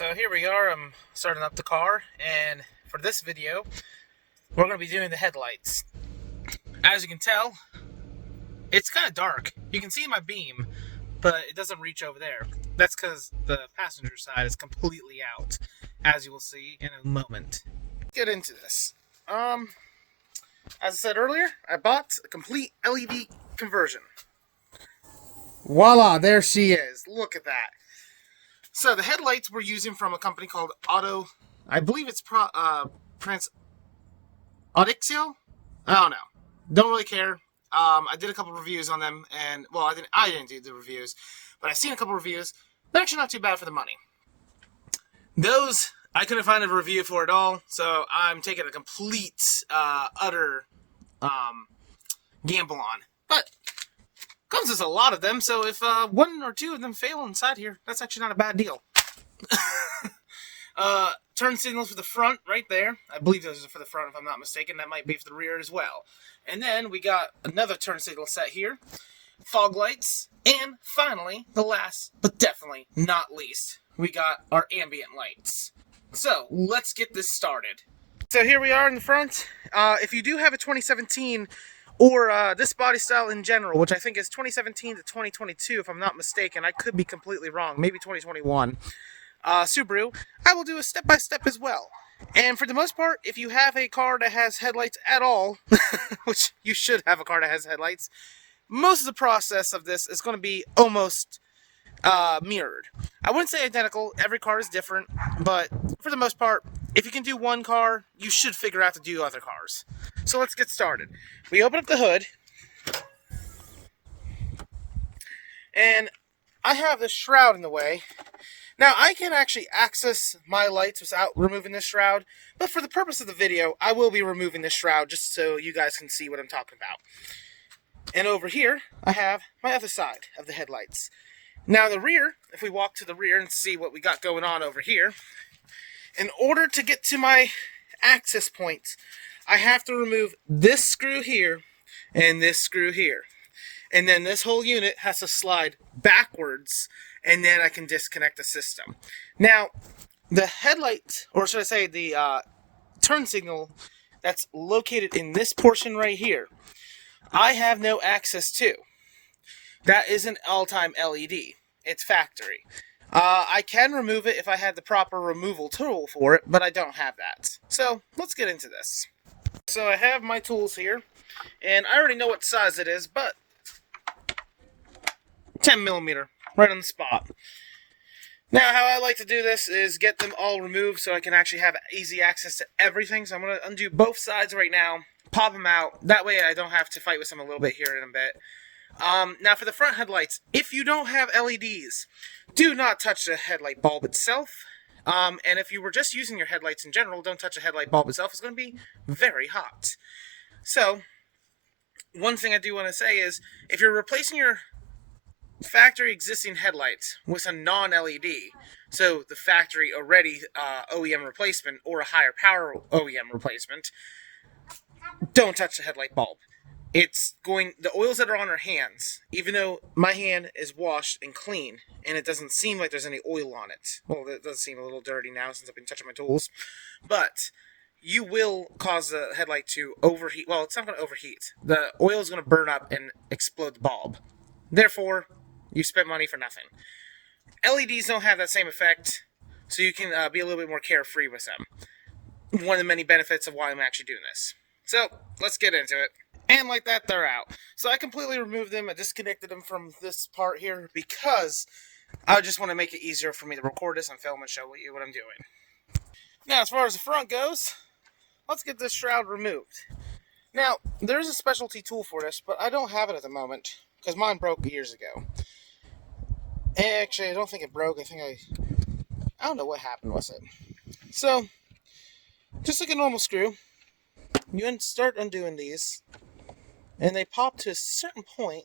So here we are, I'm starting up the car, and for this video, we're going to be doing the headlights. As you can tell, it's kind of dark. You can see my beam, but it doesn't reach over there. That's because the passenger side is completely out, as you will see in a moment. Get into this. As I said earlier, I bought a complete LED conversion. Voila, there she is. Look at that. So the headlights we're using from a company called I believe it's Prince Audixio? I don't know. Don't really care. I did a couple reviews on them, and well, I didn't do the reviews, but I've seen a couple reviews. They're actually not too bad for the money. Those I couldn't find a review for at all, so I'm taking a complete, utter gamble on. But comes with a lot of them, so if one or two of them fail inside here, that's actually not a bad deal. Turn signals for the front right there. I believe those are for the front if I'm not mistaken. That might be for the rear as well. And then we got another turn signal set here. Fog lights. And finally, the last but definitely not least, we got our ambient lights. So let's get this started. So here we are in the front. If you do have a 2017 or this body style in general, which I think is 2017 to 2022, if I'm not mistaken. I could be completely wrong. Maybe 2021. Subaru, I will do a step-by-step as well. And for the most part, if you have a car that has headlights at all, which you should have a car that has headlights, most of the process of this is going to be almost mirrored. I wouldn't say identical. Every car is different. But for the most part, if you can do one car, you should figure out to do other cars. So let's get started. We open up the hood. And I have this shroud in the way. Now, I can actually access my lights without removing this shroud. But for the purpose of the video, I will be removing this shroud just so you guys can see what I'm talking about. And over here, I have my other side of the headlights. Now, the rear, if we walk to the rear and see what we got going on over here, in order to get to my access points, I have to remove this screw here and this screw here. And then this whole unit has to slide backwards, and then I can disconnect the system. Now, the headlight, or should I say the turn signal that's located in this portion right here, I have no access to. That is an all-time LED. It's factory. I can remove it if I had the proper removal tool for it, but I don't have that. So, let's get into this. So I have my tools here, and I already know what size it is, but 10 millimeter, right on the spot. Now, how I like to do this is get them all removed so I can actually have easy access to everything. So I'm going to undo both sides right now, pop them out. That way I don't have to fight with them a little bit here in a bit. Now for the front headlights, if you don't have LEDs, do not touch the headlight bulb itself. And if you were just using your headlights in general, don't touch the headlight bulb itself. It's going to be very hot. So, one thing I do want to say is, if you're replacing your factory existing headlights with a non-LED, so the factory already OEM replacement or a higher power OEM replacement, don't touch the headlight bulb. The oils that are on our hands, even though my hand is washed and clean, and it doesn't seem like there's any oil on it. Well, it does seem a little dirty now since I've been touching my tools. But you will cause the headlight to overheat. Well, it's not going to overheat. The oil is going to burn up and explode the bulb. Therefore, you spent money for nothing. LEDs don't have that same effect, so you can be a little bit more carefree with them. One of the many benefits of why I'm actually doing this. So, let's get into it. And like that, they're out. So I completely removed them. I disconnected them from this part here because I just want to make it easier for me to record this and film and show you what I'm doing. Now, as far as the front goes, let's get this shroud removed. Now, there's a specialty tool for this, but I don't have it at the moment because mine broke years ago. Actually, I don't think it broke. I don't know what happened with it. So, just like a normal screw, you start undoing these. And they pop to a certain point.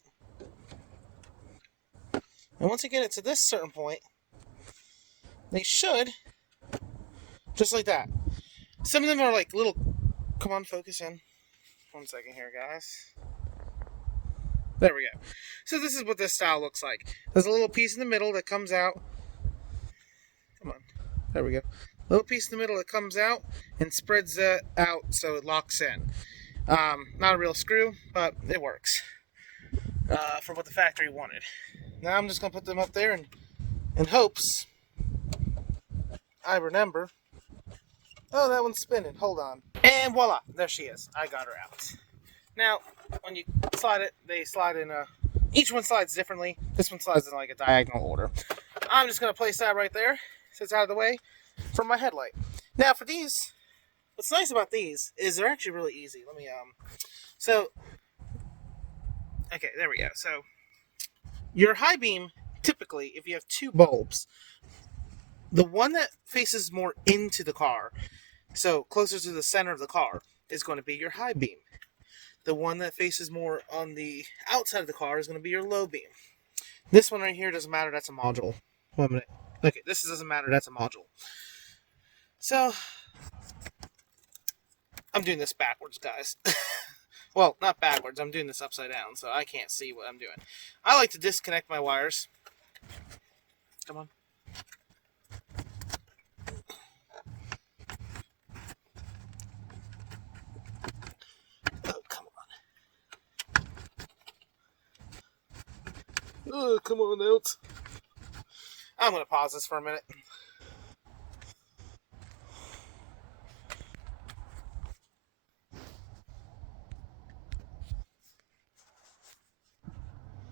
And once you get it to this certain point, they should, just like that. Some of them are like little, come on, focus in. 1 second here, guys. There we go. So this is what this style looks like. There's a little piece in the middle that comes out. Come on. There we go. Little piece in the middle that comes out and spreads out so it locks in. Not a real screw, but it works for what the factory wanted. Now I'm just going to put them up there and in hopes I remember. Oh, that one's spinning. Hold on. And voila, there she is. I got her out. Now, when you slide it, they slide in each one slides differently. This one slides in like a diagonal order. I'm just going to place that right there so it's out of the way for my headlight. Now for these, what's nice about these is they're actually really easy. Let me, okay, there we go. So, your high beam, typically, if you have two bulbs, the one that faces more into the car, so closer to the center of the car, is going to be your high beam. The one that faces more on the outside of the car is going to be your low beam. This one right here doesn't matter, that's a module. 1 minute. Okay, this doesn't matter, that's a module. So, I'm doing this backwards, guys. Well, not backwards, I'm doing this upside down, so I can't see what I'm doing. I like to disconnect my wires. Come on. Oh, come on. Oh, come on out. I'm going to pause this for a minute.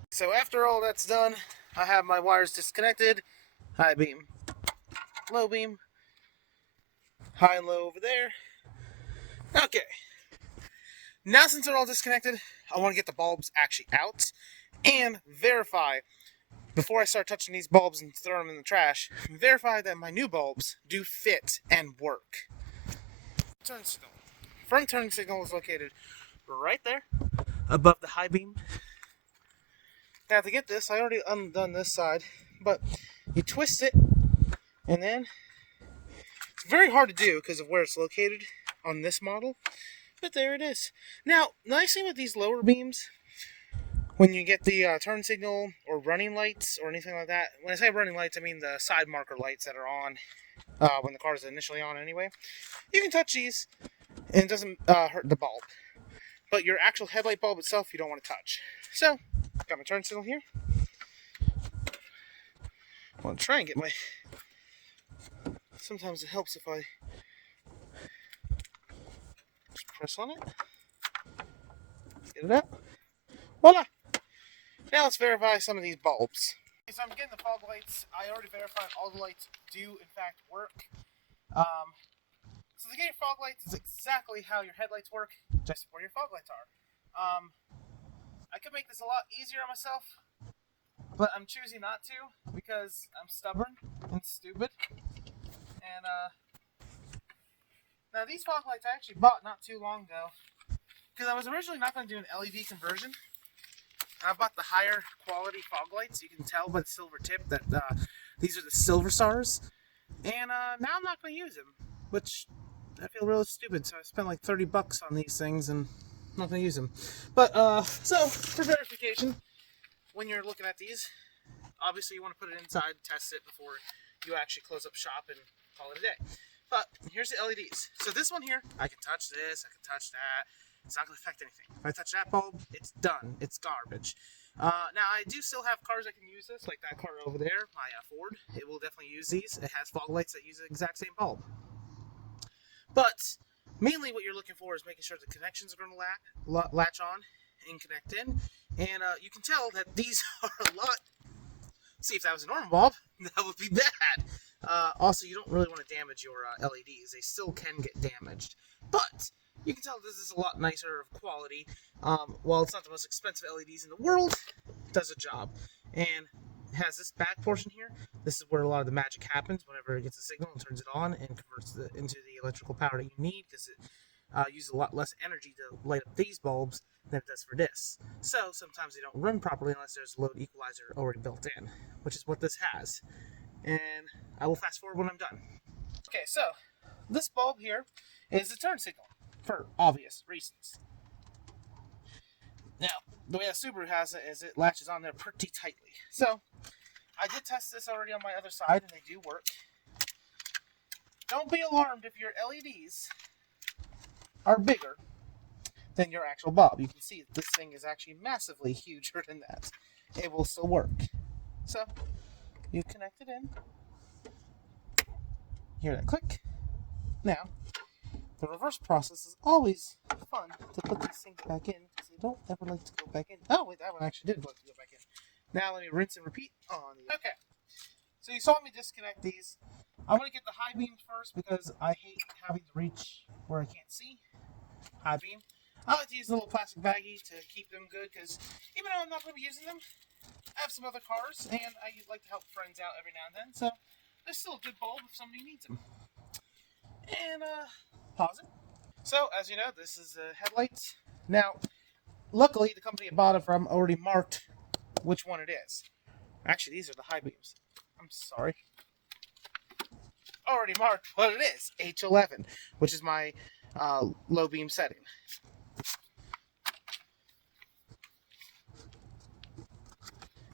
So after all that's done, I have my wires disconnected. High beam, low beam, high and low over there. Okay. Now since they're all disconnected, I want to get the bulbs actually out and verify, before I start touching these bulbs and throw them in the trash, verify that my new bulbs do fit and work. Turn signal. Front turn signal is located right there, above the high beam. Now to get this, I already undone this side, but you twist it, and then it's very hard to do because of where it's located on this model, but there it is. Now, the nice thing with these lower beams, when you get the turn signal or running lights or anything like that, when I say running lights, I mean the side marker lights that are on when the car is initially on anyway, you can touch these and it doesn't hurt the bulb. But your actual headlight bulb itself, you don't want to touch. So, got my turn signal here. I want to try and get my... Sometimes it helps if I just press on it. Get it out. Voila! Now let's verify some of these bulbs. Okay, so I'm getting the fog lights. I already verified all the lights do in fact work. So the gated fog lights is exactly how your headlights work, just where your fog lights are. I could make this a lot easier on myself, but I'm choosing not to because I'm stubborn and stupid. And now these fog lights I actually bought not too long ago because I was originally not going to do an LED conversion. I bought the higher quality fog lights. You can tell by the silver tip that these are the silver stars. And now I'm not going to use them, which I feel really stupid. So I spent like $30 on these things and I'm not going to use them. But so for verification, when you're looking at these, obviously you want to put it inside, test it before you actually close up shop and call it a day. But here's the LEDs. So this one here, I can touch this, I can touch that. It's not going to affect anything. If I touch that bulb, it's done. It's garbage. Now, I do still have cars that can use this, like that car over there, my Ford. It will definitely use these. It has fog lights that use the exact same bulb. But mainly what you're looking for is making sure the connections are going to latch on and connect in. And you can tell that these are a lot... See, if that was a normal bulb, that would be bad. Also, you don't really want to damage your LEDs. They still can get damaged. But you can tell this is a lot nicer of quality. While it's not the most expensive LEDs in the world, it does a job. And it has this back portion here. This is where a lot of the magic happens whenever it gets a signal and turns it on and converts it into the electrical power that you need, because it uses a lot less energy to light up these bulbs than it does for this. So sometimes they don't run properly unless there's a load equalizer already built in, which is what this has. And I will fast forward when I'm done. Okay, so this bulb here is the turn signal for obvious reasons. Now, the way a Subaru has it is it latches on there pretty tightly. So, I did test this already on my other side, and they do work. don't be alarmed if your LEDs are bigger than your actual bulb. You can see this thing is actually massively huger than that. It will still work. So, you connect it in. Hear that click. Now, the reverse process is always fun to put these things back in because they don't ever like to go back in. Oh, wait, that one actually did like to go back in. Now, let me rinse and repeat on the... Okay. So, you saw me disconnect these. I'm going to get the high beams first because I hate having to reach where I can't see. High beam. I like to use a little plastic baggie to keep them good because even though I'm not going to be using them, I have some other cars and I like to help friends out every now and then. So, there's still a good bulb if somebody needs them. And, pause it. So, as you know, this is a headlight. Now, luckily, the company I bought it from already marked which one it is. Actually, these are the high beams. I'm sorry. Already marked what it is. H11, which is my low beam setting.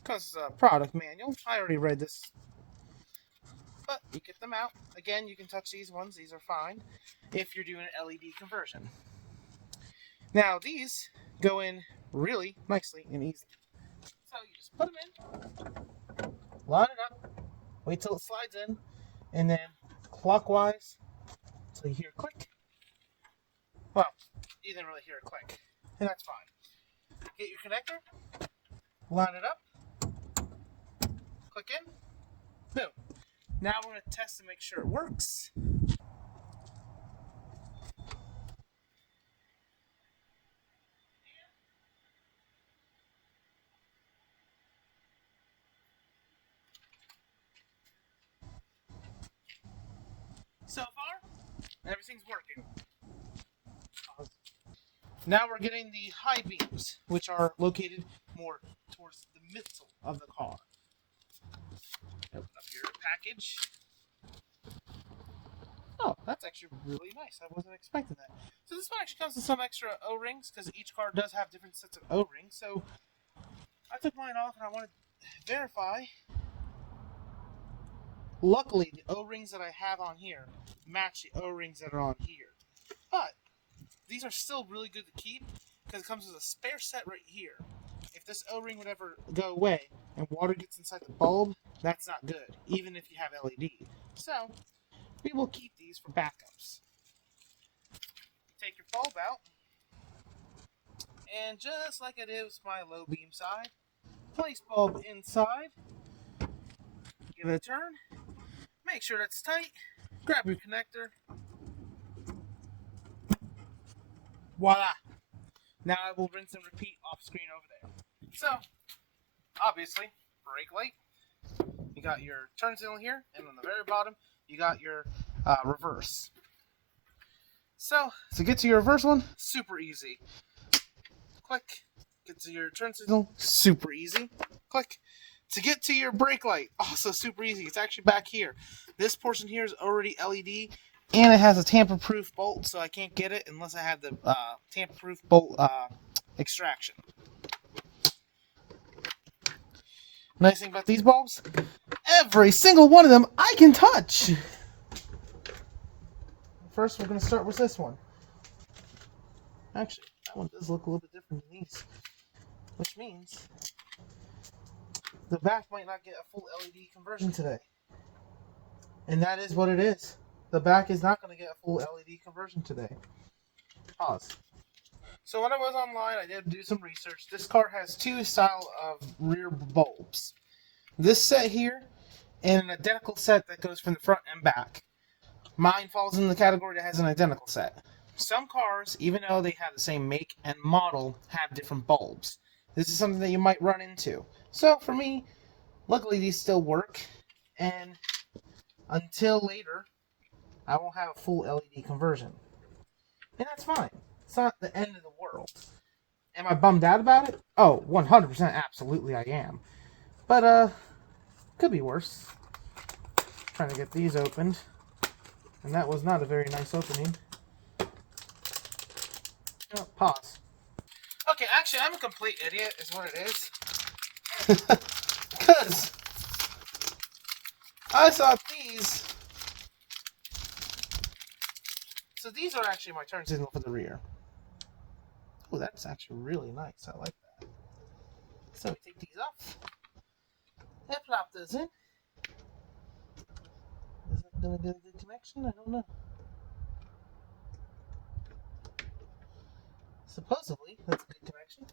Because it's a product manual. I already read this. But you get them out. Again, you can touch these ones. These are fine if you're doing an LED conversion. Now, these go in really nicely and easily. So you just put them in, line it up, wait till it slides in, and then clockwise until you hear a click. Well, you didn't really hear a click, and that's fine. Get your connector, line it up, click in, boom. Now we're going to test to make sure it works. So far, everything's working. Now we're getting the high beams, which are located more towards the middle of the car. Open up your package. Oh, that's actually really nice. I wasn't expecting that. So this one actually comes with some extra O-rings, because each car does have different sets of O-rings. So I took mine off and I wanted to verify. Luckily, the O-rings that I have on here match the O-rings that are on here. But these are still really good to keep because it comes with a spare set right here. If this O-ring would ever go away and water gets inside the bulb, that's not good, even if you have LED. So, we will keep these for backups. Take your bulb out, and just like it is my low beam side, place bulb inside, give it a turn, make sure that's tight, grab your connector, voila! Now I will rinse and repeat off screen over there. So, obviously, brake light, you got your turn signal here, and on the very bottom, you got your reverse. So, to get to your reverse one, super easy. Click. Get to your turn signal, super easy. Click. To get to your brake light, also super easy. It's actually back here. This portion here is already LED, and it has a tamper-proof bolt, so I can't get it unless I have the tamper-proof bolt extraction. Nice thing about these bulbs, every single one of them I can touch. First, we're going to start with this one. Actually, that one does look a little bit different than these, which means the back might not get a full LED conversion today. And that is what it is. The back is not going to get a full LED conversion today. Pause. So when I was online, I did do some research. This car has two styles of rear bulbs. This set here, and an identical set that goes from the front and back. Mine falls in the category that has an identical set. Some cars, even though they have the same make and model, have different bulbs. This is something that you might run into. So for me, luckily these still work, and until later, I won't have a full LED conversion. And that's fine. It's not the end of the world. Am I bummed out about it? Oh, 100% absolutely I am. But, could be worse. Trying to get these opened. And that was not a very nice opening. Oh, pause. Okay, actually, I'm a complete idiot, is what it is. Because I thought these So these are actually my turn signal for the rear. Oh, that's actually really nice. I like that. So we take these off and plop those in. Is that going to get a good connection? I don't know. Supposedly, that's a good connection.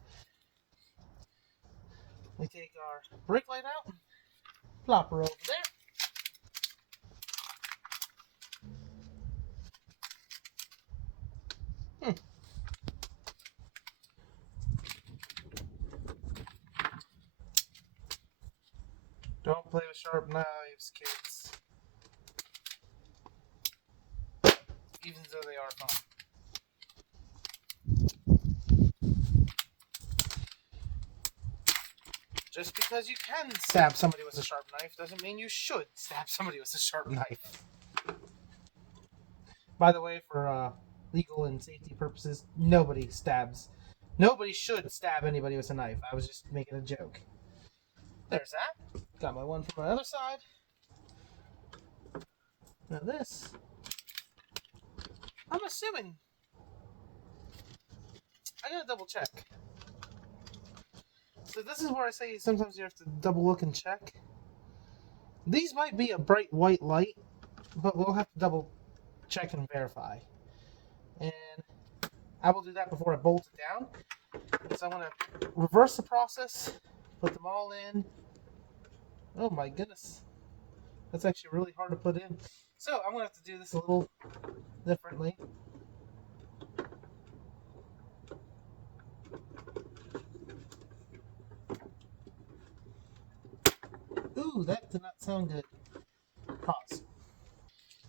We take our brake light out, plop her over there. Don't play with sharp knives, kids. Even though they are fun. Just because you can stab somebody with a sharp knife doesn't mean you should stab somebody with a sharp knife. By the way, for legal and safety purposes, nobody should stab anybody with a knife. I was just making a joke. There's that. Got my one from my other side. Now this, I'm assuming, I gotta double check. So this is where I say sometimes you have to double look and check. These might be a bright white light, but we'll have to double check and verify. And I will do that before I bolt it down. So I'm going to reverse the process, put them all in. Oh my goodness. That's actually really hard to put in. So I'm going to have to do this a little differently. Ooh, that did not sound good. Pause.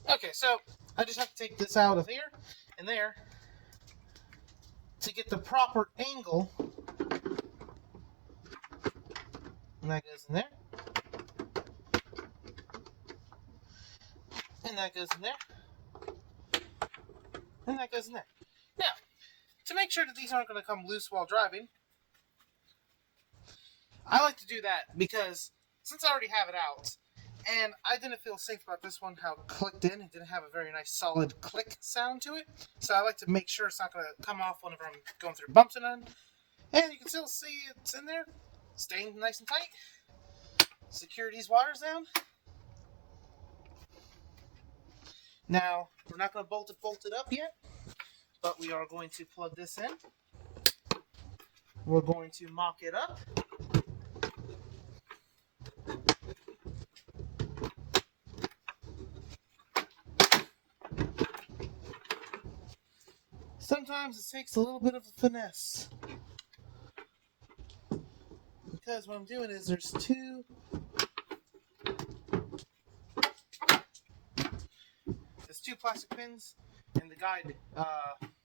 Okay, so I just have to take this out of here and there to get the proper angle. And that goes in there. And that goes in there. And that goes in there. Now, to make sure that these aren't going to come loose while driving, I like to do that because since I already have it out, and I didn't feel safe about this one, how it clicked in. It didn't have a very nice solid click sound to it. So I like to make sure it's not going to come off whenever I'm going through bumps and none. And you can still see it's in there, staying nice and tight. Secure these wires down. Now, we're not going to bolt it up yet, but we are going to plug this in. We're going to mock it up. Sometimes it takes a little bit of a finesse. Because what I'm doing is there's two plastic pins and the guide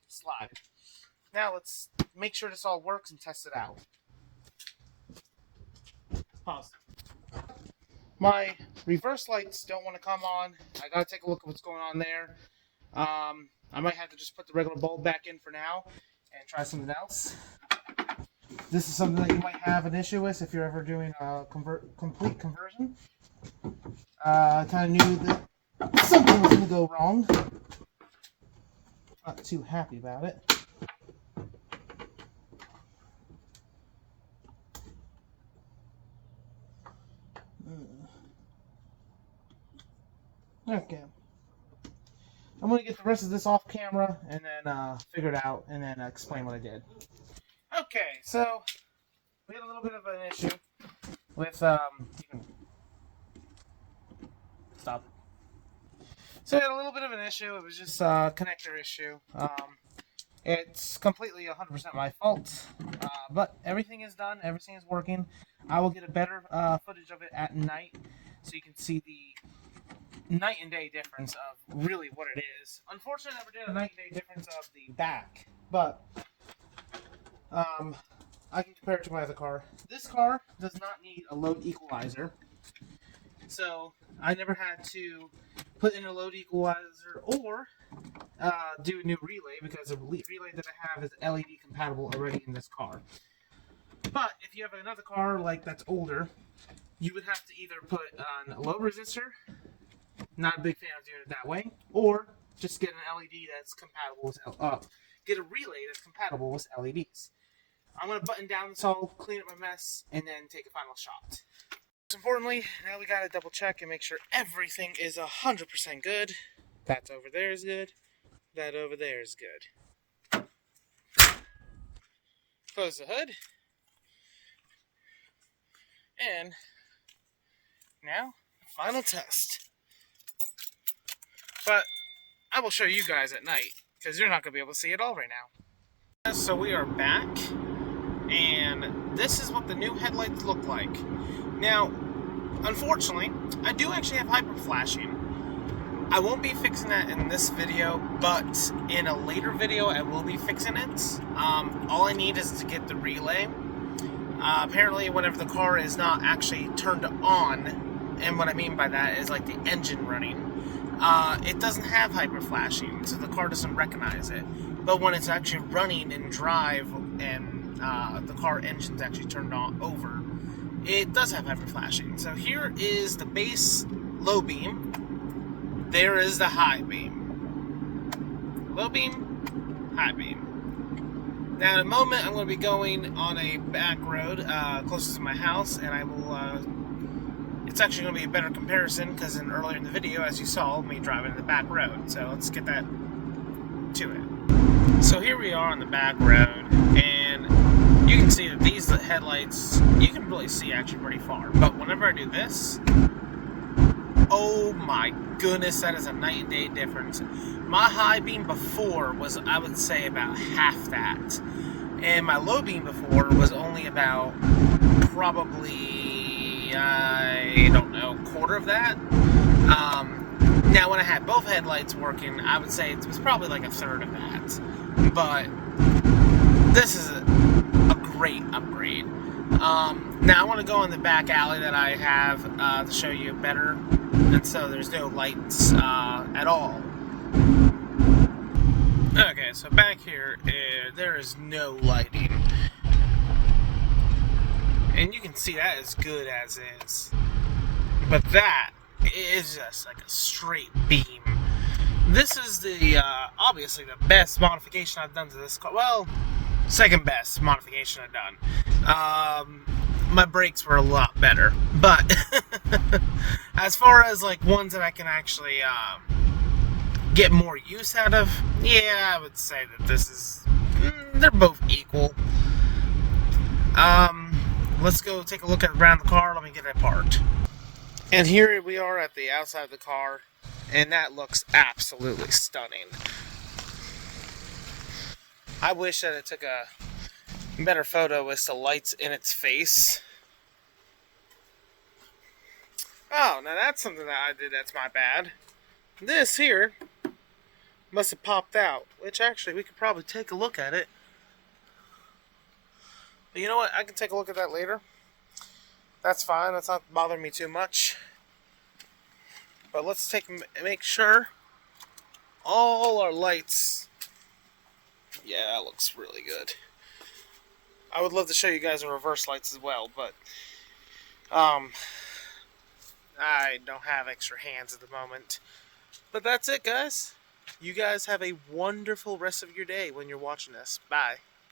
slide. Now let's make sure this all works and test it out. Pause. My reverse lights don't want to come on. I gotta take a look at what's going on there. I might have to just put the regular bulb back in for now and try something else. This is something that you might have an issue with if you're ever doing a complete conversion. I kind of knew that something was going to go wrong. Not too happy about it. Okay. I'm going to get the rest of this off camera and then figure it out and then explain what I did. Okay, so we had a little bit of an issue with, stop. So we had a little bit of an issue. It was just a connector issue. It's completely 100% my fault, but everything is done. Everything is working. I will get a better footage of it at night so you can see the night and day difference of really what it is. Unfortunately, I never did a night and day difference of the back, but I can compare it to my other car. This car does not need a load equalizer, so I never had to put in a load equalizer or do a new relay because the relay that I have is LED compatible already in this car. But if you have another car like that's older, you would have to either put on a low resistor, not a big fan of doing it that way, or just get an LED that's compatible with get a relay that's compatible with LEDs. I'm gonna button down this all, clean up my mess, and then take a final shot. Most importantly, now we gotta double check and make sure everything is 100% good. That over there is good. That over there is good. Close the hood. And now, final test. But I will show you guys at night, because you're not going to be able to see it all right now. So we are back, and this is what the new headlights look like. Now, unfortunately, I do actually have hyper flashing. I won't be fixing that in this video, but in a later video I will be fixing it. All I need is to get the relay. Apparently whenever the car is not actually turned on, and what I mean by that is like the engine running, it doesn't have hyper flashing, so the car doesn't recognize it. But when it's actually running in drive and the car engine's actually turned on over, it does have hyper flashing. So here is the base low beam. There is the high beam. Low beam, high beam. Now in a moment I'm going to be going on a back road closest to my house, and I will it's actually going to be a better comparison because earlier in the video, as you saw, me driving the back road. So let's get that to it. So here we are on the back road, and you can see that these headlights, you can really see actually pretty far. But whenever I do this, oh my goodness, that is a night and day difference. My high beam before was, I would say, about half that. And my low beam before was only about probably, I don't know, quarter of that. Now when I had both headlights working, I would say it was probably like a third of that. But this is a great upgrade. Now I want to go in the back alley that I have to show you better. And so there's no lights at all. Okay, so back here, there is no lighting. And you can see that is good as is. But that is just like a straight beam. This is the, obviously the best modification I've done to this car. Well, second best modification I've done. My brakes were a lot better. But, as far as like ones that I can actually, get more use out of, yeah, I would say that this is, they're both equal. Let's go take a look around the car. Let me get it apart. And here we are at the outside of the car, and that looks absolutely stunning. I wish that it took a better photo with the lights in its face. Oh, now that's something that I did that's my bad. This here must have popped out, which actually we could probably take a look at it. But you know what? I can take a look at that later. That's fine. That's not bothering me too much. But let's make sure all our lights. Yeah, that looks really good. I would love to show you guys the reverse lights as well, but I don't have extra hands at the moment. But that's it, guys. You guys have a wonderful rest of your day when you're watching this. Bye.